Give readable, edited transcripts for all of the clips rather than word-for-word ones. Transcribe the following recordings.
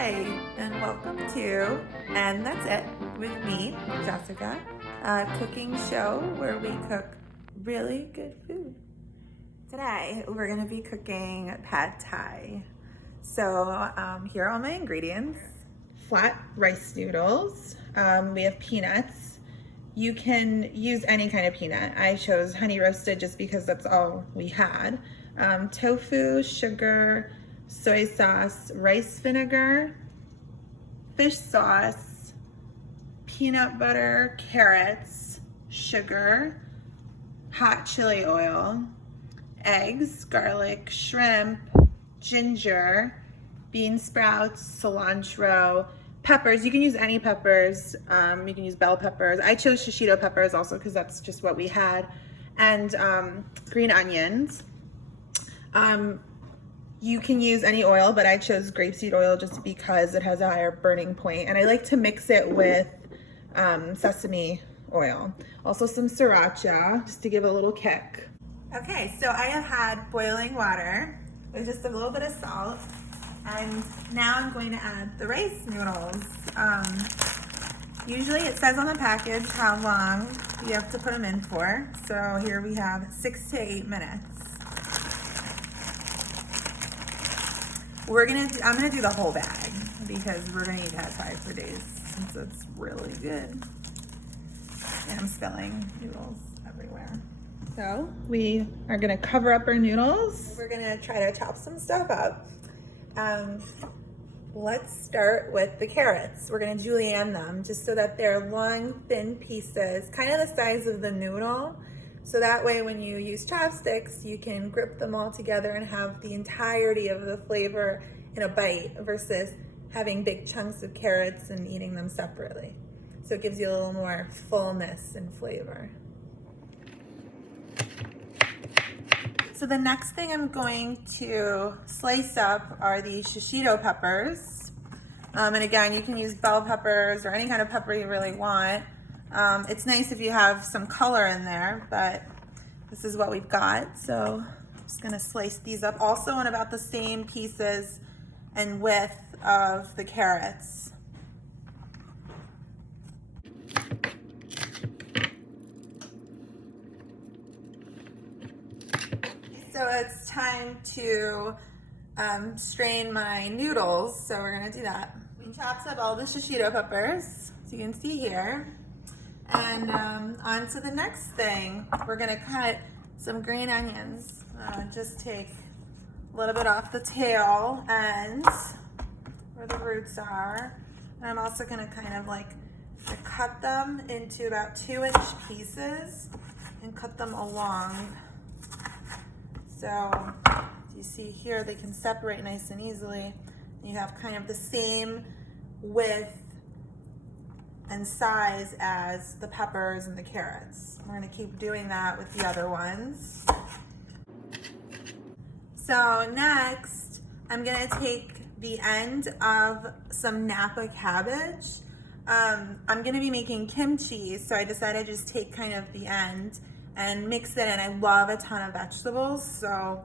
Hi, and welcome to And That's It with me, Jessica, a cooking show where we cook really good food. Today, we're gonna be cooking pad thai. So here are all my ingredients. Flat rice noodles. We have peanuts. You can use any kind of peanut. I chose honey roasted just because that's all we had. Tofu, sugar, soy sauce, rice vinegar, fish sauce, peanut butter, carrots, sugar, hot chili oil, eggs, garlic, shrimp, ginger, bean sprouts, cilantro, peppers. You can use any peppers. You can use bell peppers. I chose shishito peppers also because that's just what we had, and green onions. You can use any oil, but I chose grapeseed oil just because it has a higher burning point, and I like to mix it with sesame oil. Also some sriracha, just to give a little kick. Okay, so I have had boiling water with just a little bit of salt, and now I'm going to add the rice noodles. Usually it says on the package how long you have to put them in for, so here we have 6 to 8 minutes. I'm gonna do the whole bag because we're gonna eat pad thai for days since it's really good. And I'm spilling noodles everywhere. So we are gonna cover up our noodles. We're gonna try to chop some stuff up. Let's start with the carrots. We're gonna julienne them just so that they're long, thin pieces, kind of the size of the noodle. So that way when you use chopsticks, you can grip them all together and have the entirety of the flavor in a bite versus having big chunks of carrots and eating them separately. So it gives you a little more fullness and flavor. So the next thing I'm going to slice up are the shishito peppers. And again, you can use bell peppers or any kind of pepper you really want. It's nice if you have some color in there, but this is what we've got. So I'm just gonna slice these up also in about the same pieces and width of the carrots. So it's time to strain my noodles. So we're gonna do that. We chopped up all the shishito peppers, so you can see here. And on to the next thing. We're gonna cut some green onions. Just take a little bit off the tail end where the roots are. And I'm also gonna kind of like cut them into about 2-inch pieces and cut them along. So you see here, they can separate nice and easily. You have kind of the same width and size as the peppers and the carrots. We're gonna keep doing that with the other ones. So next, I'm gonna take the end of some Napa cabbage. I'm gonna be making kimchi, so I decided to just take kind of the end and mix it in. I love a ton of vegetables, so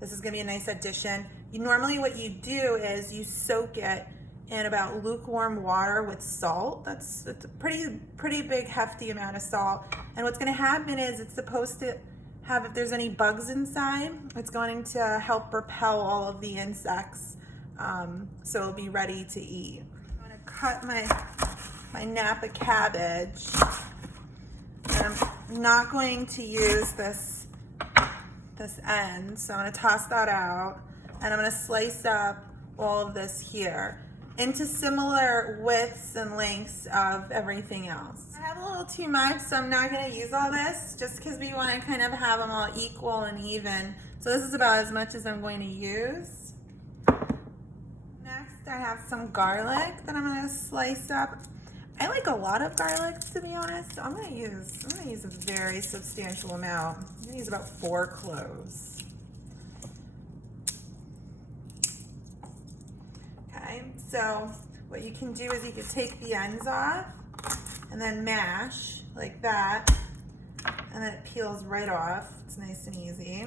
this is gonna be a nice addition. Normally what you do is you soak it in about lukewarm water with salt. That's a pretty big hefty amount of salt. And what's gonna happen is it's supposed to have, if there's any bugs inside, it's going to help repel all of the insects, so it'll be ready to eat. I'm gonna cut my Napa cabbage. And I'm not going to use this end, so I'm gonna toss that out. And I'm gonna slice up all of this here into similar widths and lengths of everything else. I have a little too much, so I'm not gonna use all this just because we want to kind of have them all equal and even. So this is about as much as I'm going to use. Next, I have some garlic that I'm gonna slice up. I like a lot of garlic, to be honest, so I'm gonna use a very substantial amount. I'm gonna use about 4 cloves. Okay, so what you can do is you can take the ends off and then mash like that, and then it peels right off. It's nice and easy.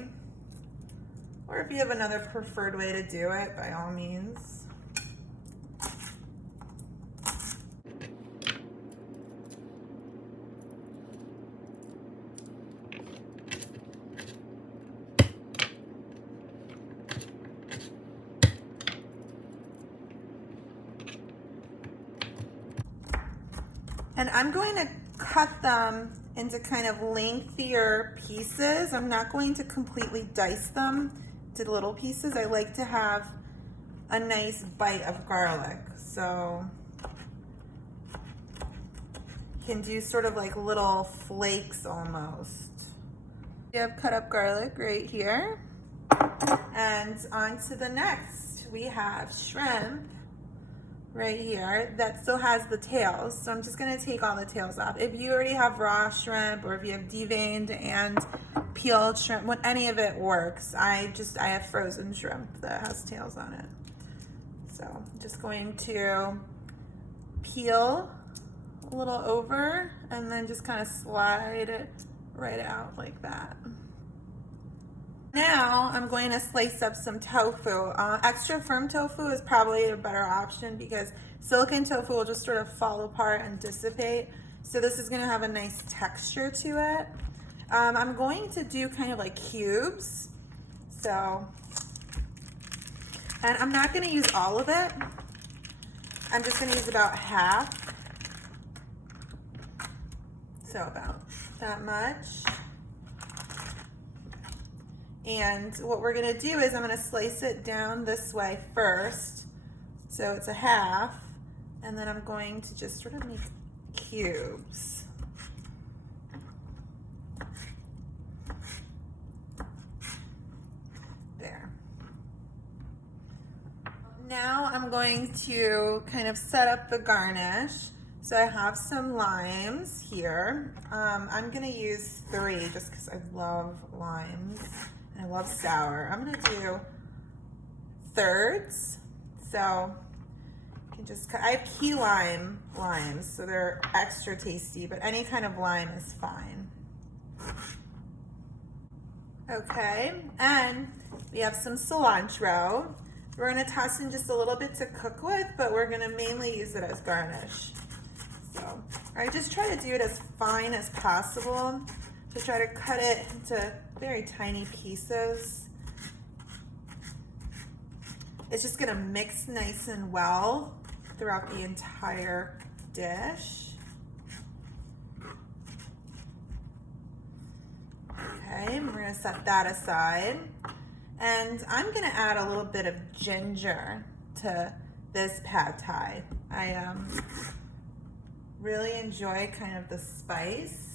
Or if you have another preferred way to do it, by all means. And I'm going to cut them into kind of lengthier pieces. I'm not going to completely dice them to little pieces. I like to have a nice bite of garlic. So you can do sort of like little flakes almost. We have cut up garlic right here. And on to the next. We have shrimp right here that still has the tails. So I'm just gonna take all the tails off. If you already have raw shrimp or if you have deveined and peeled shrimp, when any of it works. I have frozen shrimp that has tails on it. So I'm just going to peel a little over and then just kind of slide it right out like that. Now I'm going to slice up some tofu. Extra firm tofu is probably a better option because silicone tofu will just sort of fall apart and dissipate. So this is going to have a nice texture to it. I'm going to do kind of like cubes. So, and I'm not going to use all of it. I'm just going to use about half. So about that much. And what we're gonna do is I'm gonna slice it down this way first. So it's a half, and then I'm going to just sort of make cubes. There. Now I'm going to kind of set up the garnish. So I have some limes here. I'm gonna use 3 just because I love limes. I love sour. I'm gonna do thirds. So you can just cut. I have key lime limes, so they're extra tasty, but any kind of lime is fine. Okay, and we have some cilantro. We're gonna toss in just a little bit to cook with, but we're gonna mainly use it as garnish. So I just try to do it as fine as possible. To try to cut it into very tiny pieces. It's just gonna mix nice and well throughout the entire dish. Okay, we're gonna set that aside. And I'm gonna add a little bit of ginger to this pad thai. I really enjoy kind of the spice.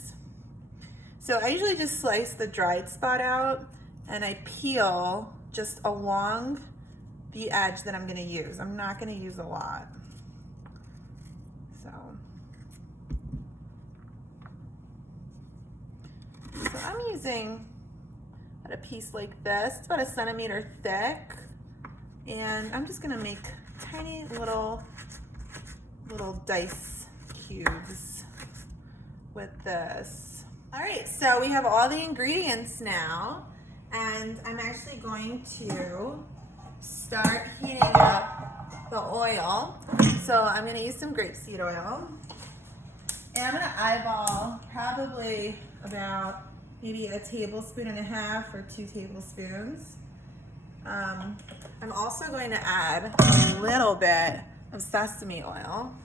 So I usually just slice the dried spot out and I peel just along the edge that I'm gonna use. I'm not gonna use a lot. So I'm using a piece like this. It's about 1 centimeter thick. And I'm just gonna make tiny little dice cubes with this. All right, so we have all the ingredients now, and I'm actually going to start heating up the oil. So I'm gonna use some grapeseed oil, and I'm gonna eyeball probably about maybe 1.5 tablespoons or 2 tablespoons. I'm also going to add a little bit of sesame oil.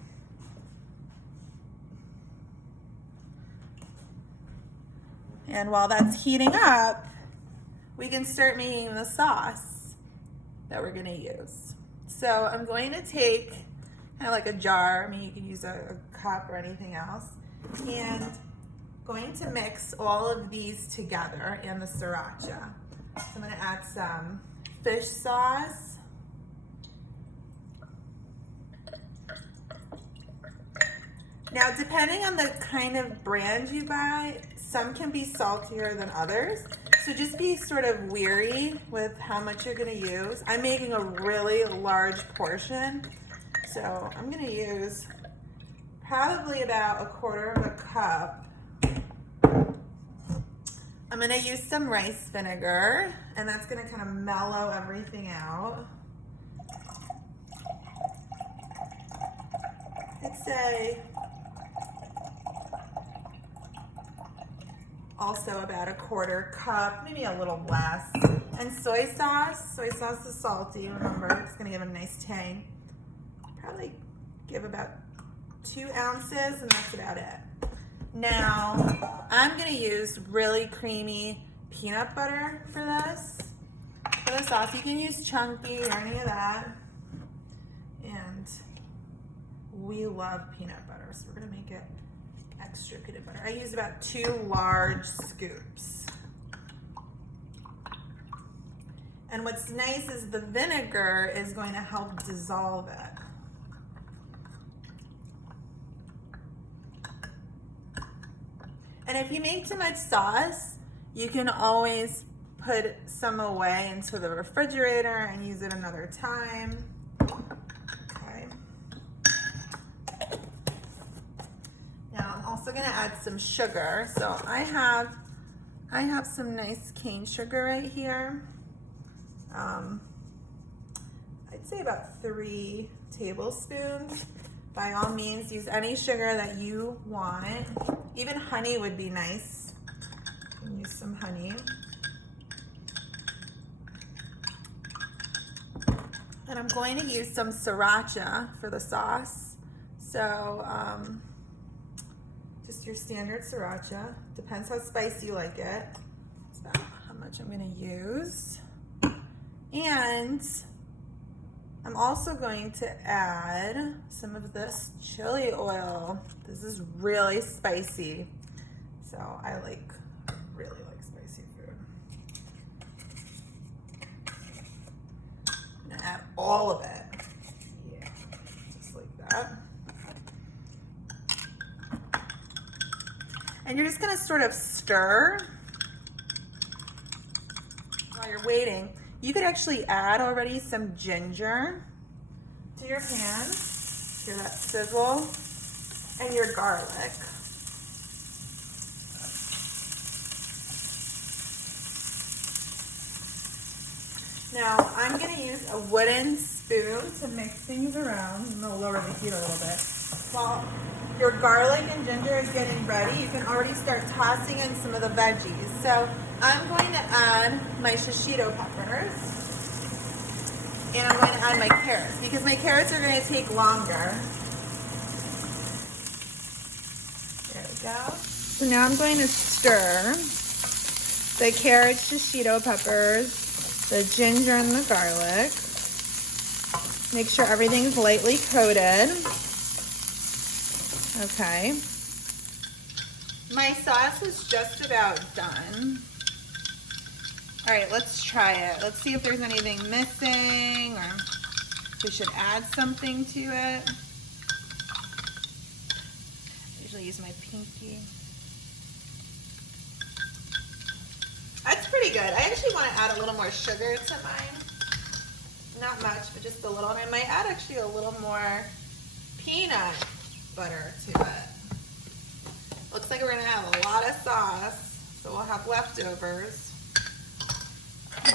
And while that's heating up, we can start making the sauce that we're gonna use. So I'm going to take kind of like a jar, I mean you could use a cup or anything else, and going to mix all of these together in the sriracha. So I'm gonna add some fish sauce. Now, depending on the kind of brand you buy, some can be saltier than others. So just be sort of weary with how much you're gonna use. I'm making a really large portion. So I'm gonna use probably about 1/4 cup. I'm gonna use some rice vinegar, and that's gonna kind of mellow everything out. I'd say also about 1/4 cup, maybe a little less. And soy sauce is salty, remember, it's gonna give a nice tang. Probably give about 2 ounces, and that's about it. Now, I'm gonna use really creamy peanut butter for this. For the sauce, you can use chunky or any of that. And we love peanut butter, so we're gonna make it extra peanut butter. I use about 2 large scoops. And what's nice is the vinegar is going to help dissolve it. And if you make too much sauce, you can always put some away into the refrigerator and use it another time. Okay. Now I'm also gonna add some sugar. So I have some nice cane sugar right here. I'd say about 3 tablespoons. By all means, use any sugar that you want. Even honey would be nice. You can use some honey. And I'm going to use some sriracha for the sauce. So just your standard sriracha. Depends how spicy you like it. That's about how much I'm going to use. And I'm also going to add some of this chili oil. This is really spicy, so I really like spicy food. I'm gonna add all of it. Yeah, just like that. And you're just gonna sort of stir while you're waiting. You could actually add already some ginger to your pan. Hear that sizzle? And your garlic. Now, I'm gonna use a wooden spoon to mix things around. I'm gonna lower the heat a little bit. While your garlic and ginger is getting ready, you can already start tossing in some of the veggies. So I'm going to add my shishito peppers, and I'm going to add my carrots because my carrots are going to take longer. There we go. So now I'm going to stir the carrots, shishito peppers, the ginger, and the garlic. Make sure everything's lightly coated. Okay. My sauce is just about done. All right, let's try it. Let's see if there's anything missing or if we should add something to it. I usually use my pinky. That's pretty good. I actually want to add a little more sugar to mine. Not much, but just a little. And I might add actually a little more peanut butter to it. Looks like we're gonna have a lot of sauce, so we'll have leftovers.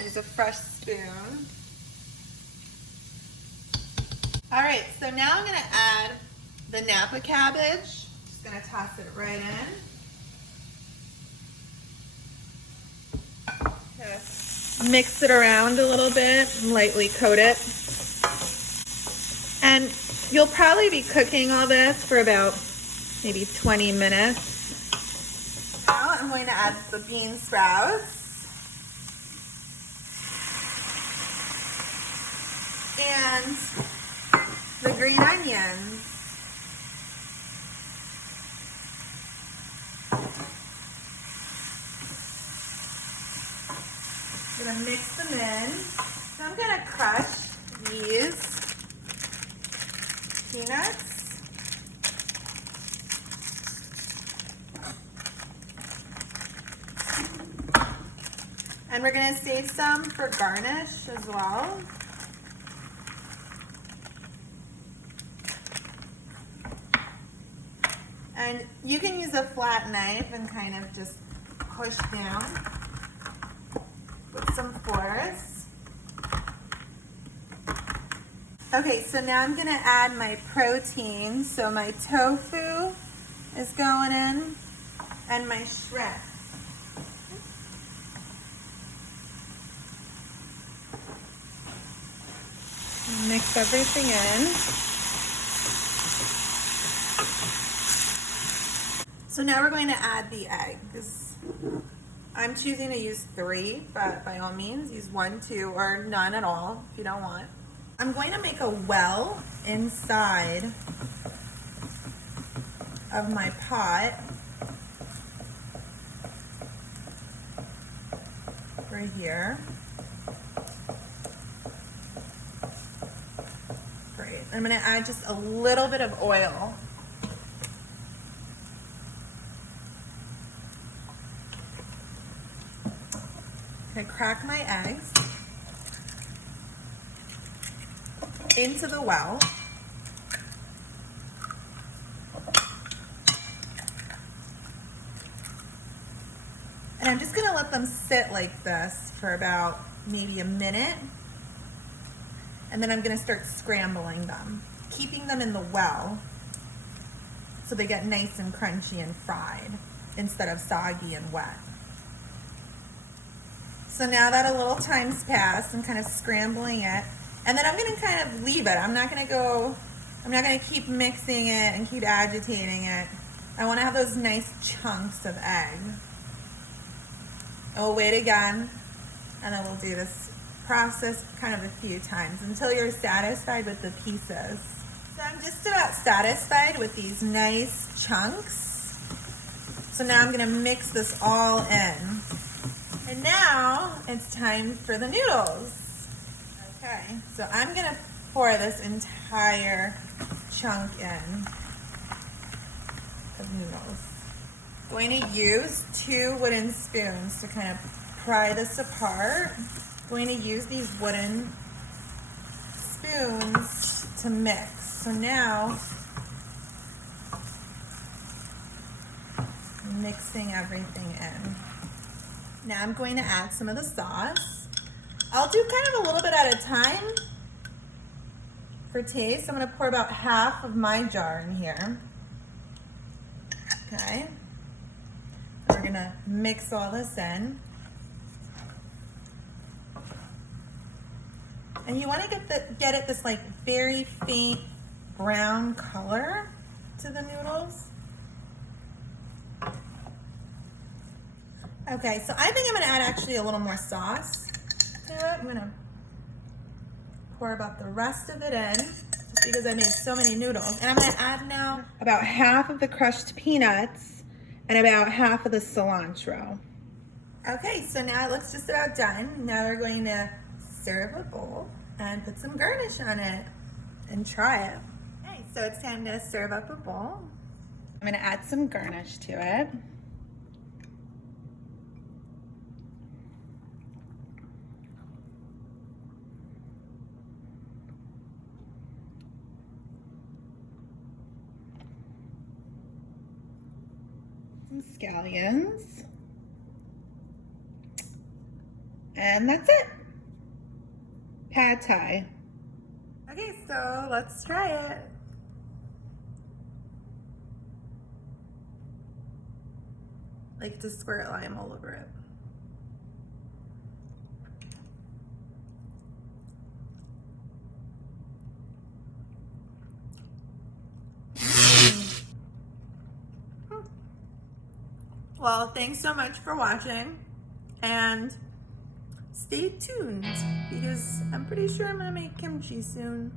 Use a fresh spoon. All right, so now I'm gonna add the Napa cabbage. Just gonna toss it right in. Mix it around a little bit and lightly coat it. And you'll probably be cooking all this for about maybe 20 minutes. Now I'm going to add the bean sprouts. And the green onions. I'm gonna mix them in. So I'm gonna crush these peanuts. And we're gonna save some for garnish as well. And you can use a flat knife and kind of just push down with some force. Okay, so now I'm gonna add my protein. So my tofu is going in and my shrimp. Mix everything in. So now we're going to add the eggs. I'm choosing to use 3, but by all means use 1, 2, or none at all if you don't want. I'm going to make a well inside of my pot right here. Great. I'm going to add just a little bit of oil. I crack my eggs into the well. And I'm just gonna let them sit like this for about maybe a minute. And then I'm gonna start scrambling them, keeping them in the well so they get nice and crunchy and fried instead of soggy and wet. So now that a little time's passed, I'm kind of scrambling it. And then I'm gonna kind of leave it. I'm not gonna keep mixing it and keep agitating it. I wanna have those nice chunks of egg. I'll wait again, and then we'll do this process kind of a few times until you're satisfied with the pieces. So I'm just about satisfied with these nice chunks. So now I'm gonna mix this all in. And now it's time for the noodles. Okay, so I'm gonna pour this entire chunk in of noodles. I'm going to use 2 wooden spoons to kind of pry this apart. I'm going to use these wooden spoons to mix. So now I'm mixing everything in. Now I'm going to add some of the sauce. I'll do kind of a little bit at a time for taste. I'm going to pour about half of my jar in here. Okay. We're going to mix all this in. And you want to get it this like very faint brown color to the noodles. Okay, so I think I'm going to add actually a little more sauce to it. I'm going to pour about the rest of it in just because I made so many noodles. And I'm going to add now about half of the crushed peanuts and about half of the cilantro. Okay, so now it looks just about done. Now we're going to serve a bowl and put some garnish on it and try it. Okay, so it's time to serve up a bowl. I'm going to add some garnish to it. Some scallions, and that's it. Pad Thai. Okay, so let's try it. Like to squirt lime all over it. Well, thanks so much for watching, and stay tuned because I'm pretty sure I'm gonna make kimchi soon.